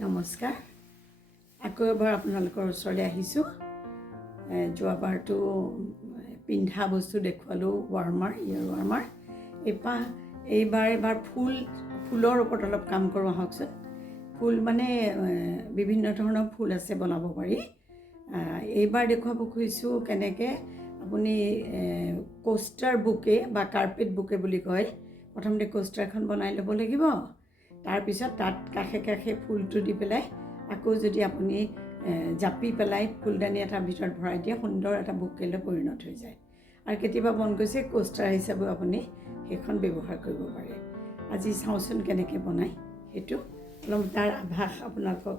নমস্কাৰ। আকৌ এবাৰ আপোনালোকৰ ওচৰলৈ আহিছোঁ। যোৱাবাৰটো পিন্ধা বস্তু দেখুৱালোঁ, ইয়াৰ ৱাৰ্মাৰ। এইবাৰ ফুলৰ ওপৰত অলপ কাম কৰোঁ আহকচোন। ফুল মানে বিভিন্ন ধৰণৰ ফুল আছে বনাব পাৰি। এইবাৰ দেখুৱাব খুজিছোঁ কেনেকৈ আপুনি কোষ্টাৰ বুকে বা কাৰ্পেট বুকে বুলি কয়। প্ৰথমতে কোষ্টাৰখন বনাই ল'ব লাগিব। তাৰপিছত তাত কাষে কাষে ফুলটো দি পেলাই আকৌ যদি আপুনি জাপি পেলাই ফুলদানি এটাৰ ভিতৰত ভৰাই দিয়ে, সুন্দৰ এটা বুকেলৈ পৰিণত হৈ যায়। আৰু কেতিয়াবা মন গৈছে কোষ্টাৰ হিচাপেও আপুনি সেইখন ব্যৱহাৰ কৰিব পাৰে। আজি চাওঁচোন কেনেকৈ বনায় সেইটো। অলপ তাৰ আভাস আপোনালোকক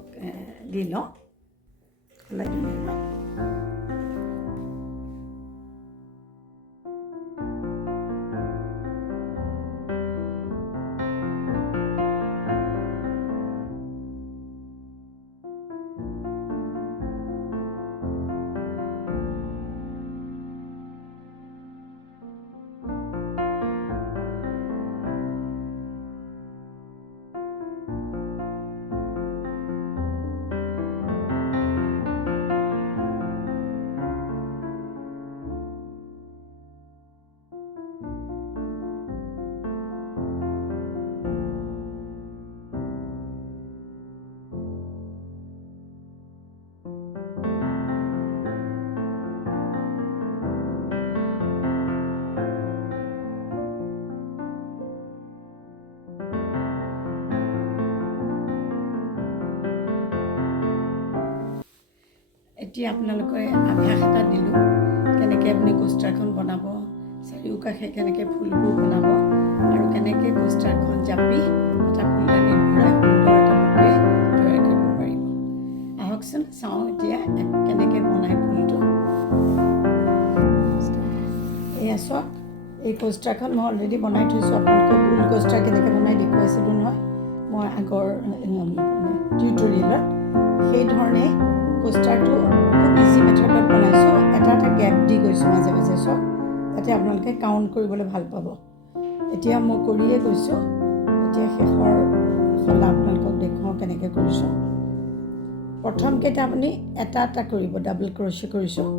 দি লওঁ। এতিয়া আপোনালোকে আভাস এটা দিলোঁ কেনেকৈ আপুনি কোষ্টাৰখন বনাব, চাৰিওকাষে কেনেকৈ ফুলবোৰ বনাব আৰু কেনেকৈ কোষ্টাৰখন জাপি এটা ফুলদানিত ভৰাই সুন্দৰ এটা বুকে তৈয়াৰ কৰিব পাৰিব। আহকচোন চাওঁ এতিয়া কেনেকৈ বনায় ফুলটো। এয়া চাওক, এই কোষ্টাৰখন মই অলৰেডি বনাই থৈছোঁ। আপোনালোকক ফুল কোষ্টাৰ কেনেকৈ বনাই দেখুৱাইছিলোঁ নহয় মই আগৰ টিউটৰিয়েলত। সেইধৰণে কোষ্টাৰটো খুব ইজি মেথডত বনাইছোঁ। এটা গেপ দি গৈছোঁ মাজে মাজে। চব যাতে আপোনালোকে কাউণ্ট কৰিবলৈ ভাল পাব। এতিয়া মই কৰিয়ে গৈছোঁ। এতিয়া শেষৰ সলা আপোনালোকক দেখুৱাওঁ কেনেকৈ কৰিছোঁ। প্ৰথমকেইটা আপুনি এটা কৰিব, ডাবল ক্ৰচে কৰিছোঁ।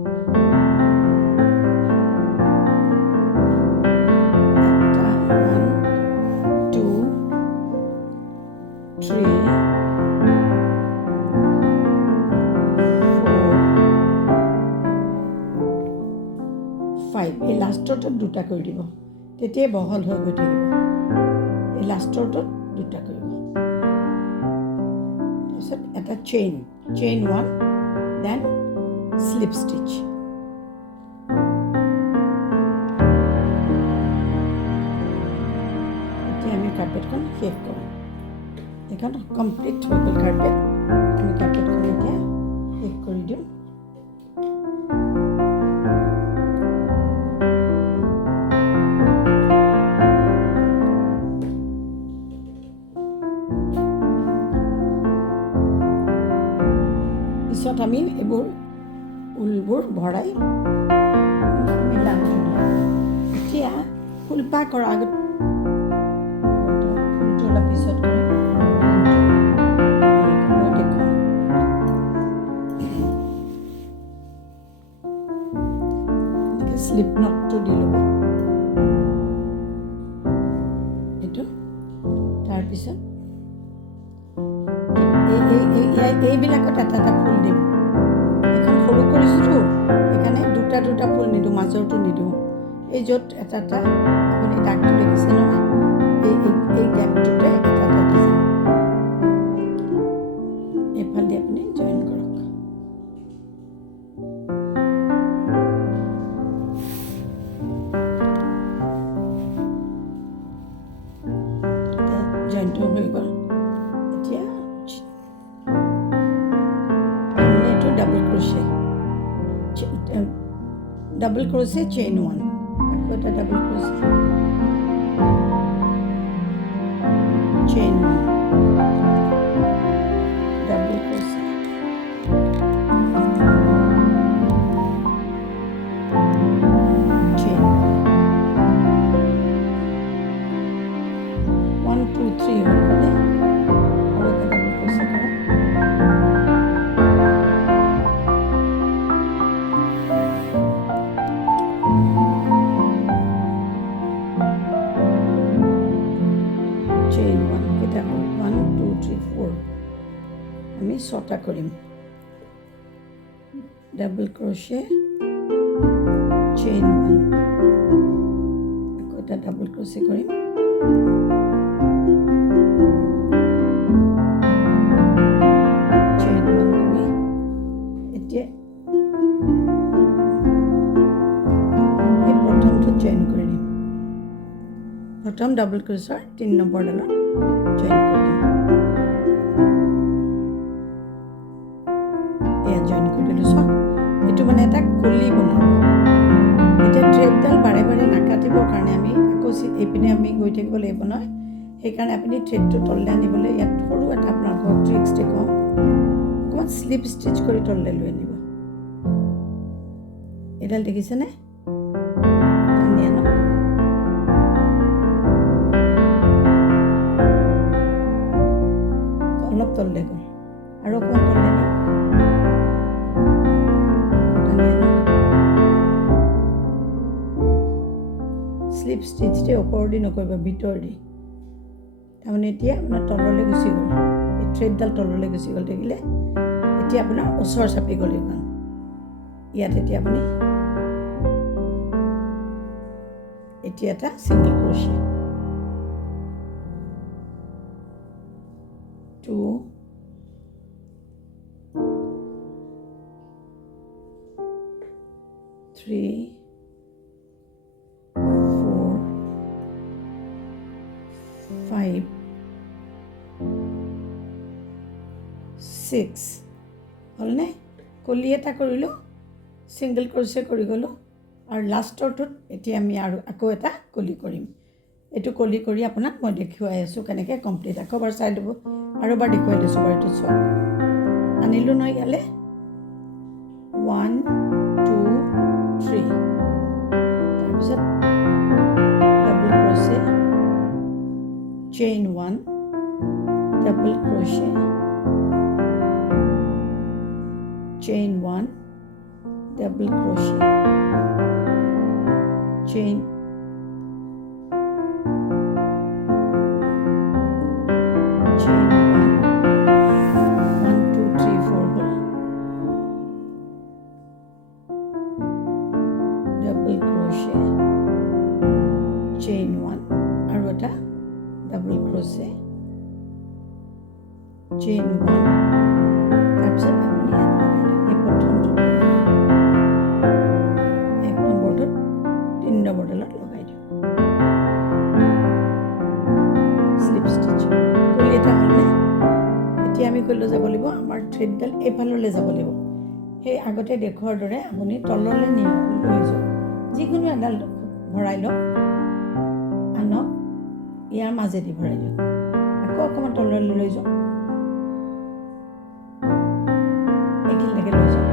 এই লাষ্টৰটোত দুটা কৰি দিব, তেতিয়াই বহল হৈ গৈ থাকিব। এই লাষ্টৰটোত দুটা কৰিব। তাৰপিছত এটা চেইন 1, দেন স্লিপ ষ্টিচ। এতিয়া আমি কাৰ্পেটখন শেষ কৰোঁ। এইখন কমপ্লিট হৈ গ'ল কাৰ্পেট। আমি কাৰ্পেটখন এতিয়া শেষ কৰি দিওঁ। পিছত আমি এইবোৰ ঊলবোৰ ভৰাই মিলাম। এতিয়া ফুলপাহ কৰাৰ আগত ফুলটো অলপ পিছত স্লিপ নটটো দি ল'ব এইটো। তাৰপিছত এইবিলাকত এটা ফুল দিম। এইখন সৰু কৰিছোঁতো, সেইকাৰণে দুটা ফুল নিদিওঁ, মাজৰটো নিদিওঁ। এই য'ত এটা আপুনি দাগটো দেখিছে নহয়, এই গেপটোতে এটা ডিজাইন এইফালে আপুনি জইন কৰক। জইনটো হৈ গ'ল। এতিয়া ডাবল ক্ৰচে চেইন 1, আকৌ এটা ডাবল ক্ৰচে চেইন 1, ডাবল ক্ৰচে চেইন 1, 2, 3 হ'ল মানে আৰু এটা ডাবল ক্ৰচে কৰক। আমি 6টা কৰিম ডাবল ক্ৰোচে চেইন 1 আকৌ এটা ডাবল ক্ৰোচে কৰিম চেইন 1 কৰি এতিয়া এই প্ৰথমটো জয়েন কৰি দিম প্ৰথম ডাবল ক্ৰোচৰ 3 নম্বৰ ডালত জয়েন কৰি দিম জয়েন কৰি দিলোঁ চাওক এইটো মানে এটা কলি বনাব এতিয়া থ্ৰেডডাল বাৰে বাৰে নাকাটিবৰ কাৰণে আমি আকৌ এইপিনে আমি গৈ থাকিব লাগিব নহয় সেইকাৰণে আপুনি থ্ৰেডটো তললৈ আনিবলৈ ইয়াত সৰু এটা আপোনালোকক ট্ৰিক্স দেখুৱাওঁ অকণমান শ্লিপ ষ্টিচ কৰি তললৈ লৈ আনিব এইডাল দেখিছেনে টানি আনক অলপ তললৈ গ'ল আৰু অকণমান তললৈ নিয়ক স্লিপ ষ্টিচ দি ওপৰ দি নকৰিব ভিতৰ দি তাৰমানে এতিয়া আপোনাৰ তললৈ গুচি গ'ল এই থ্ৰেডডাল তললৈ গুচি গ'ল দেখিলে এতিয়া আপোনাৰ ওচৰ চাপি গ'ল এইখন ইয়াত এতিয়া আপুনি এতিয়া এটা ছিংগল ক্ৰোচে 2 3 5 6 হ'লনে কলি এটা কৰিলোঁ ছিংগল ক্ৰোচে কৰি গ'লোঁ আৰু লাষ্টৰটোত এতিয়া আমি আৰু আকৌ এটা কলি কৰিম এইটো কলি কৰি আপোনাক মই দেখুৱাই আছোঁ কেনেকৈ কমপ্লিট আকৌ এবাৰ চাই ল'ব আৰু এবাৰ দেখুৱাই দিছোঁ বাৰু এইটো চাওক আনিলোঁ নহয় ইয়ালৈ 1 2 3 তাৰপিছত double ক্ৰোচে chain 1 double crochet chain 1 double crochet chain chain 1 2 3 4 double crochet chain 1 আৰু এটা double crochet chain 1 তাৰপিছত আপুনি ইয়াত লগাই দিয়ক এই প্ৰথমটো 1 নম্বৰটোত 3 নম্বৰ ডালত লগাই দিয়ক স্লিপ ষ্টিচ কলি এটা হ'লনে এতিয়া আমি কলৈ যাব লাগিব আমাৰ থ্ৰেডডাল এইফাললৈ যাব লাগিব সেই আগতে দেখুৱাৰ দৰে আপুনি তললৈ লৈ যাওক যিকোনো এডাল ভৰাই লওক আনক ইয়াৰ মাজেদি ভৰাই দিয়ক আকৌ অকণমান তললৈ লৈ যাওক এইখিনিলৈকে লৈ যাওক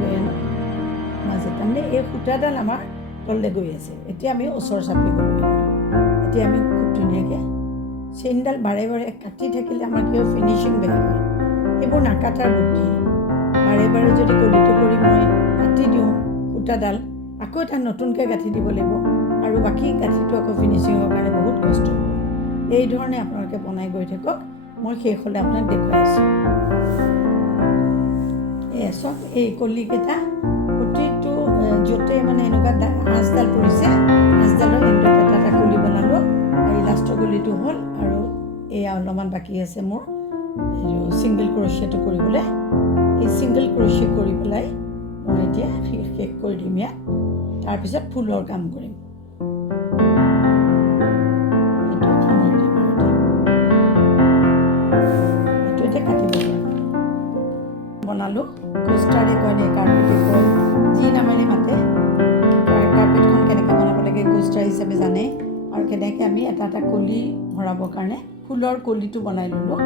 লৈ আনক মাজে তাৰমানে এই সূতাডাল আমাৰ তললৈ গৈ আছে এতিয়া আমি ওচৰ চাপি গ'লোঁ এতিয়া আমি খুব ধুনীয়াকৈ চেইনডাল বাৰে বাৰে কাটি থাকিলে আমাৰ কিয় ফিনিচিং বেয়া হয় সেইবোৰ নাকাটাৰ বুদ্ধি বাৰে বাৰে যদি কলিটো কৰি মই কাটি দিওঁ সূতাডাল আকৌ এটা নতুনকৈ গাঁঠি দিব লাগিব আৰু বাকী গাঁঠিটো আকৌ ফিনিচিঙৰ কাৰণে বহুত কষ্ট হ'ব এই ধৰণে আপোনালোকে বনাই গৈ থাকক মই শেষ হ'লে আপোনাক দেখুৱাই আছোঁ চব এই কলিকেইটা প্ৰতিটো য'তে মানে এনেকুৱা আঁচডাল পৰিছে আঁচডালৰ এণ্ডত এটা এটা কলি বনালোঁ এই লাষ্টৰ কলিটো হ'ল আৰু এয়া অলপমান বাকী আছে মোৰ ছিংগল ক্ৰোচেটো কৰিবলৈ এই ছিংগল ক্ৰোচে কৰি পেলাই মই এতিয়া শেষ কৰি দিম ইয়াত তাৰপিছত ফুলৰ কাম কৰিম বনালোঁ কোষ্টাৰে কয়নে কাৰ্পেটে কয় যি নামেৰে মাতে কাৰ্পেটখন কেনেকৈ বনাব লাগে কোষ্টাৰ হিচাপে জানে আৰু কেনেকৈ আমি এটা এটা কলি ভৰাবৰ কাৰণে ফুলৰ কলিটো বনাই ল'লোঁ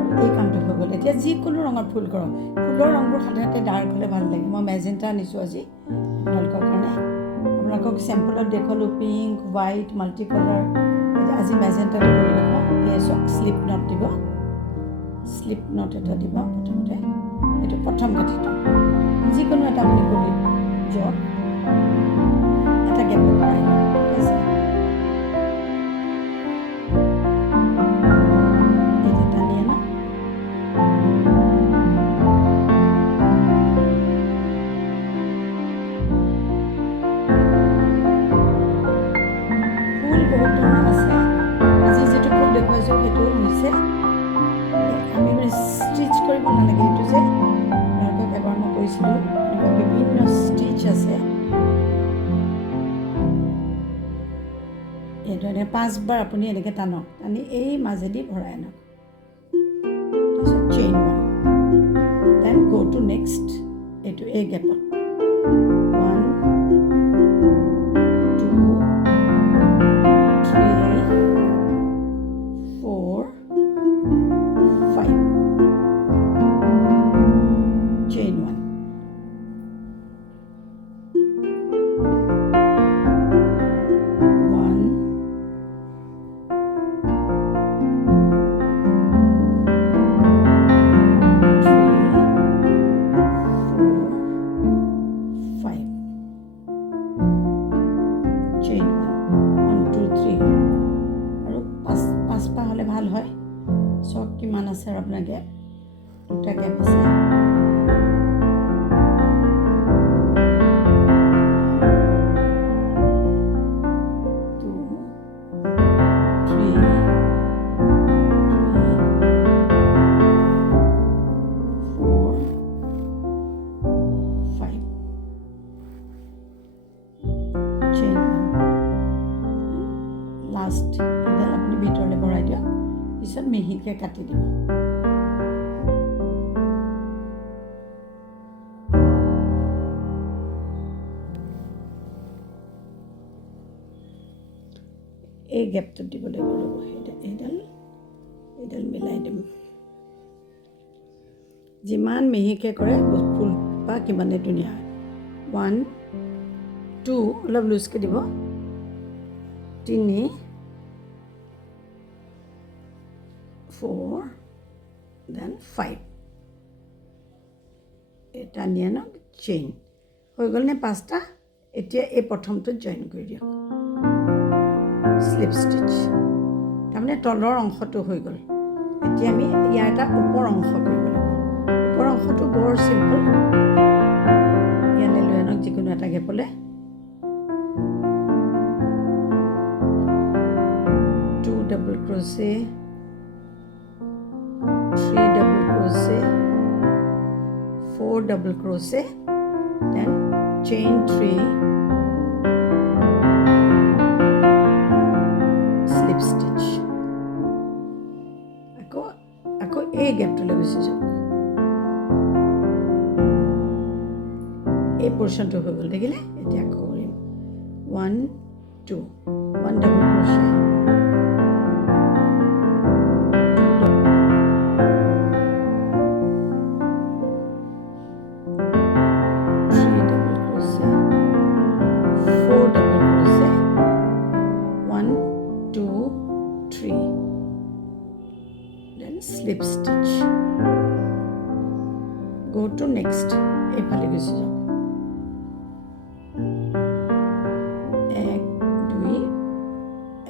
আৰু এই কামটো হৈ গ'ল এতিয়া যিকোনো ৰঙৰ ফুল কৰক ফুলৰ ৰংবোৰ সাধাৰণতে ডাৰ্ক হ'লে ভাল লাগে মই মেজেণ্টা আনিছোঁ আজি আপোনালোকৰ কাৰণে আপোনালোকক চেম্পলত দেখুৱালোঁ পিংক হোৱাইট মাল্টি কালাৰ আজি মেজেণ্টাটো কৰি দেখুৱাওঁ এই চাওক শ্লিপ নট দিব শ্লিপ নট এটা দিব প্ৰথমতে এইটো প্ৰথম গাঁঠিটো যিকোনো এটা আপুনি কৰি যাওক এটা গেপ ভৰাই ঠিক আছে এনেকৈ 5 বাৰ আপুনি এনেকৈ টানক, টানি এই মাজেদি ভৰাই আনক, তাৰপিছত chain 1, then go to next এইটো এই গেপত 1 2 3 4 5 chain 1, 1 chain 1 2 3 আৰু 5 পা হ'লে ভাল হয়। চক কিমান আছে আৰু আপোনাৰ গেপ, 2টা গেপ আছে। 2 3 4 5 chain 1, লাষ্ট এডাল আপুনি ভিতৰলৈ ভৰাই দিয়ক, পিছত মিহিকৈ কাটি দিব। এই গেপটোত দিব লাগিব, ৰ'ব এইডাল মিলাই দিম। যিমান মিহিকৈ কৰে ফুলপাহ কিমানেই ধুনীয়া হয়। 1 2 অলপ লুজকৈ দিব, 3 4 দেন 5 এটা আনি আনক, চেইন হৈ গ'ল নে 5টা। এতিয়া এই প্ৰথমটোত জইন কৰি দিয়ক, স্লিপ ষ্টিচ, তাৰমানে তলৰ অংশটো হৈ গ'ল। এতিয়া আমি ইয়াৰ এটা ওপৰ অংশ কৰিব লাগিব। ওপৰ অংশটো বৰ চিম্পল, ইয়ালৈ লৈ আনক যিকোনো এটা গেপলৈ, 2 double crochet, 3 double crochet, 4 double crochet, then chain 3 slip stitch. আকৌ এই গেপটোলৈ গুচি যাওক, এই পৰ্চনটো হৈ গ'ল, দেখিলে। এতিয়া আকৌ কৰিম 1 2 1 double crochet, 3 double crochet, 4 double crochet, 1 2 3 then slip stitch. Go to next, এইফালে গুচি যাওক, 1 2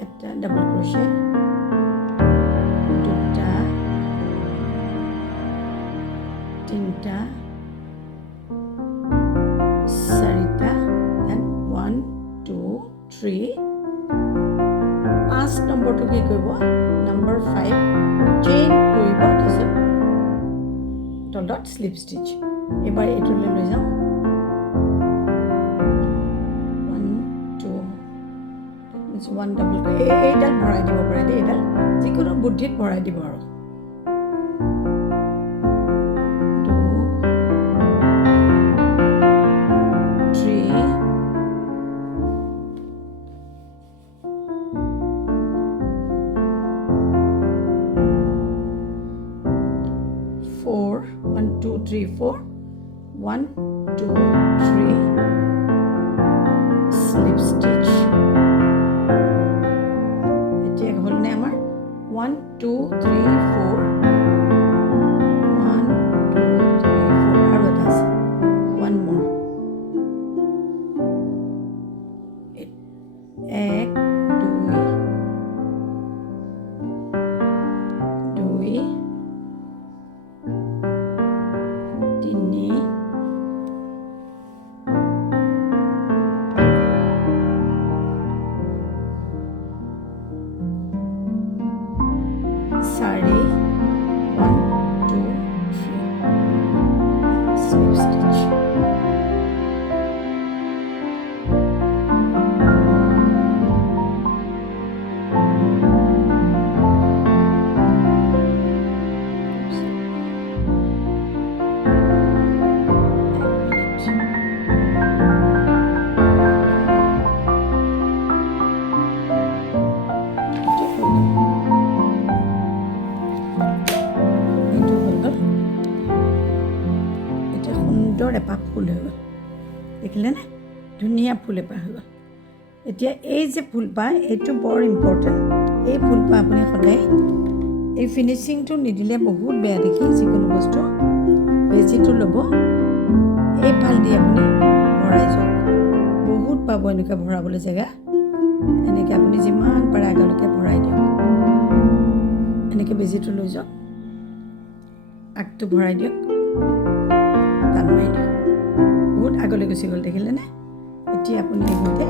এটা ডাবল ক্ৰচে, 2টা 3টা 4টা, দেন 1 2 3 5 নম্বৰটো কি কৰিব, নম্বৰ 5 চেইন কৰিব, তাৰপিছত তলত স্লিপ ষ্টিচ। এবাৰ এইটোলৈ লৈ যাওঁ, 1 2 1 ডাবল, এইডাল ভৰাই দিব পাৰে দেই, এইডাল যিকোনো বুদ্ধিত ভৰাই দিব আৰু 2 3 4 1 2 3 4 1 2 3 slip stitch. এতিয়া হ'লনে আমাৰ 1 2 3 4 1 2 3 4 আৰু এটা আছে 1 more 1 2 2 Sari 1 2 3 slip stitch. সুন্দৰ এপাহ ফুল হৈ গ'ল দেখিলেনে ধুনীয়া ফুল এপাহ হৈ গ'ল এতিয়া এই যে ফুলপাহ এইটো বৰ ইম্পৰ্টেণ্ট এই ফুলপাহ আপুনি সদায় এই ফিনিচিংটো নিদিলে বহুত বেয়া দেখি যিকোনো বস্তু বেজিটো ল'ব এইফাল দি আপুনি ভৰাই যাওক বহুত পাব এনেকৈ ভৰাবলৈ জেগা এনেকৈ আপুনি যিমান পাৰে আগলৈকে ভৰাই দিয়ক এনেকৈ বেজিটো লৈ যাওক আগটো ভৰাই দিয়ক টান মাৰি দিয়ক বহুত আগলৈ গুচি গ'ল দেখিলেনে এতিয়া আপুনি এইমতে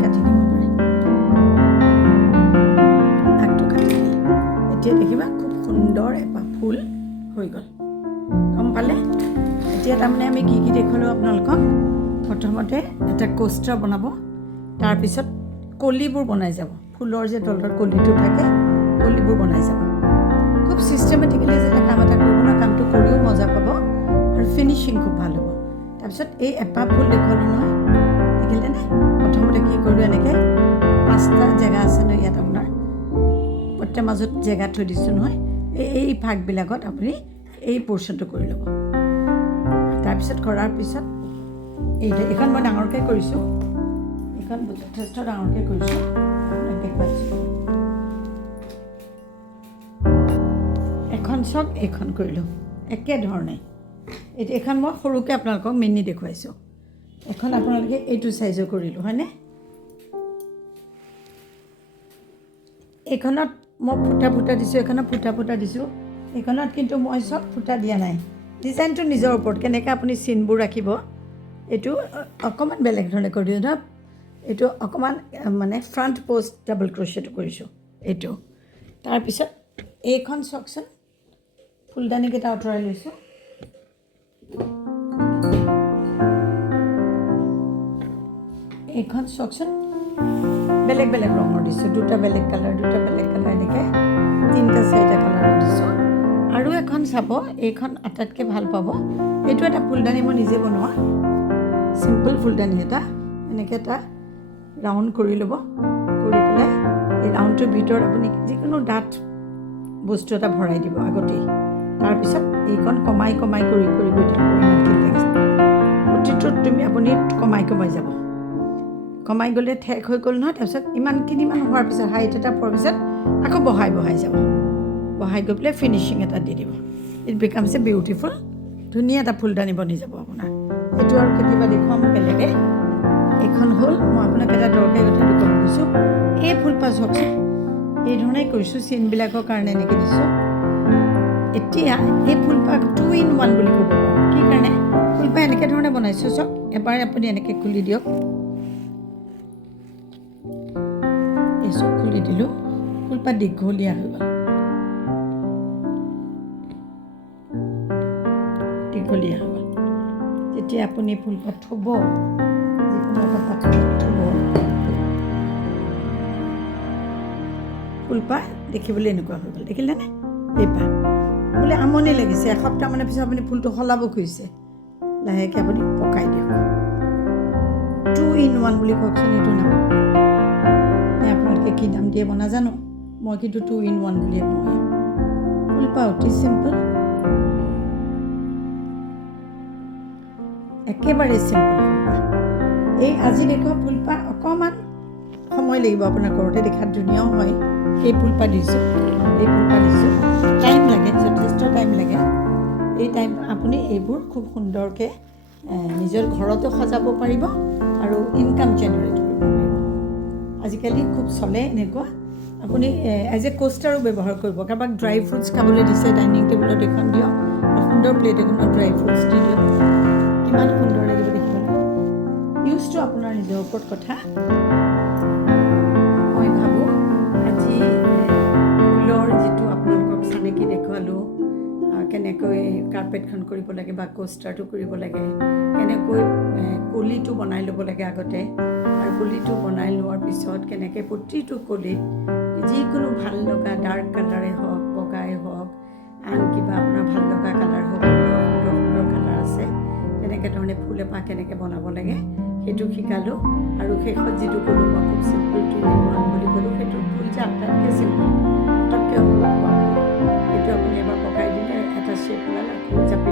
কাটি দিব পাৰে আগটো কাটি দিলে এতিয়া দেখিবা খুব সুন্দৰ এপাহ ফুল হৈ গ'ল গম পালে এতিয়া তাৰমানে আমি কি কি দেখুৱালোঁ আপোনালোকক প্ৰথমতে এটা কোষ্টাৰ বনাব তাৰপিছত কলিবোৰ বনাই যাব ফুলৰ যে তলৰ কলিটো থাকে কলিবোৰ বনাই যাব খুব ছিষ্টেমেটিকেলি যেতিয়া কাম এটা কৰিব ন কামটো কৰিও মজা পাব আৰু ফিনিচিং খুব ভাল হ'ব তাৰপিছত এই এপাহ ফুল দেখুৱালোঁ নহয় দেখিলেনে প্ৰথমতে কি কৰিলোঁ এনেকৈ 5টা জেগা আছে ন ইয়াত আপোনাৰ প্ৰত্যেক মাজত জেগা থৈ দিছোঁ নহয় এই ভাগবিলাকত আপুনি এই পৰ্চনটো কৰি ল'ব তাৰপিছত কৰাৰ পিছত এইখন মই ডাঙৰকৈ কৰিছোঁ এইখন যথেষ্ট ডাঙৰকৈ কৰিছোঁ দেখুৱাইছোঁ এখন চাওক এইখন কৰিলোঁ একেধৰণে এতিয়া এইখন মই সৰুকৈ আপোনালোকক মিনি দেখুৱাইছোঁ এখন আপোনালোকে এইটো চাইজৰ কৰিলোঁ হয়নে এইখনত মই ফুটা দিছোঁ এইখনত ফুটা দিছোঁ এইখনত কিন্তু মই চব ফুটা দিয়া নাই ডিজাইনটো নিজৰ ওপৰত কেনেকৈ আপুনি চিনবোৰ ৰাখিব এইটো অকণমান বেলেগ ধৰণে কৰি দিওঁ ধৰক এইটো অকণমান মানে ফ্ৰণ্ট পোষ্ট ডাবল ক্ৰ'চেটো কৰিছোঁ এইটো তাৰপিছত এইখন চাওকচোন ফুলদানিকেইটা আঁতৰাই লৈছোঁ এইখন চাওকচোন বেলেগ বেলেগ ৰঙৰ দিছোঁ দুটা বেলেগ কালাৰ এনেকৈ 3টা 4টা কালাৰৰ দিছোঁ আৰু এখন চাব এইখন আটাইতকৈ ভাল পাব এইটো এটা ফুলদানি মই নিজে বনোৱা চিম্পল ফুলদানি এটা এনেকৈ এটা ৰাউণ্ড কৰি ল'ব কৰি পেলাই এই ৰাউণ্ডটোৰ ভিতৰত আপুনি যিকোনো ডাঠ বস্তু এটা ভৰাই দিব আগতেই তাৰপিছত এইখন কমাই কৰি গৈ থাকিব ইমানখিনি লাগিছে প্ৰতিটোত তুমি আপুনি কমাই যাব কমাই গ'লে ঠেক হৈ গ'ল নহয় তাৰপিছত ইমানখিনিমান হোৱাৰ পিছত হাইট এটা পোৱাৰ পিছত আকৌ বহাই যাব বহাই গৈ পেলাই ফিনিচিং এটা দি দিব ইট বিকামছ এ বিউটিফুল ধুনীয়া এটা ফুলদানি বনি যাব আপোনাৰ এইটো আৰু কেতিয়াবা দেখুৱাম বেলেগে এইখন হ'ল মই আপোনাক এটা দৰকাৰী কথাটো ক'ব কৈছোঁ এই ফুলপাহ চাওকচোন এই ধৰণে কৰিছোঁ চিনবিলাকৰ কাৰণে এনেকৈ দিছোঁ এতিয়া এই ফুলপাহ 2 in 1 বুলি ক'ব কি কাৰণে ফুলপাহ এনেকৈ ধৰণে বনাইছোঁ চাওক এবাৰ আপুনি এনেকৈ খুলি দিয়ক এই চব খুলি দিলোঁ ফুলপাহ দীঘলীয়া হৈ গ'ল যেতিয়া আপুনি ফুলপাহ থ'ব যিকোনো এটা পাত্ৰত থ'ব ফুলপাহ দেখিবলৈ এনেকুৱা হৈ গ'ল দেখিলেনে এইপাহ বোলে আমনি লাগিছে এসপ্তাহমানৰ পিছত আপুনি ফুলটো সলাব খুজিছে লাহেকৈ আপুনি পকাই দিয়ক 2 in 1 বুলি কওকচোন এইটো নাম আপোনালোকে কি নাম দিয়ে মই নাজানো মই কিন্তু 2 in 1 বুলিয়ে কওঁ ফুলপাহ অতি চিম্পল একেবাৰে চিম্পল ফুলপাহ এই আজি দেখুওৱা ফুলপাহ অকণমান সময় লাগিব আপোনাৰ ঘৰতে দেখাত ধুনীয়াও হয় এই ফুলপাহ দিছোঁ টাইম লাগে যথেষ্ট টাইম লাগে এই টাইম আপুনি এইবোৰ খুব সুন্দৰকৈ নিজৰ ঘৰতো সজাব পাৰিব আৰু ইনকাম জেনেৰেট কৰিব পাৰিব আজিকালি খুব চলে এনেকুৱা আপুনি এজ এ কোষ্টাৰো ব্যৱহাৰ কৰিব কাৰোবাক ড্ৰাই ফ্ৰুটছ খাবলৈ দিছে ডাইনিং টেবুলত এখন দিয়ক সুন্দৰ প্লেট এখনত ড্ৰাই ফ্ৰুটছ দি দিয়ক কিমান সুন্দৰ লাগিব দেখিবলৈ ইউজটো আপোনাৰ নিজৰ ওপৰত কথা মই ভাবোঁ আজি ফুলৰ যিটো আপোনালোকক চানেকি দেখুৱালোঁ কেনেকৈ কাৰ্পেটখন কৰিব লাগে বা কোষ্টাৰটো কৰিব লাগে কেনেকৈ কলিটো বনাই ল'ব লাগে আগতে আৰু কলিটো বনাই লোৱাৰ পিছত কেনেকৈ প্ৰতিটো কলিত যিকোনো ভাল লগা ডাৰ্ক কালাৰে হওক বগাই হওক আন কিবা আপোনাৰ ভাল লগা কালাৰ হওক সুন্দৰ কালাৰ আছে তেনেকৈ ধৰণে ফুল এপাহ কেনেকৈ বনাব লাগে সেইটো শিকালোঁ আৰু শেষত যিটো ক'লোঁ মই খুব চিম্পল 2 in 1 বুলি ক'লোঁ সেইটো ফুল যে আটাইতকৈ চিম্পল পটককৈ হ'ব সেইটো আপুনি এবাৰ পকাই দিলে এটা শ্বেপ ওলাল আকৌ জাপি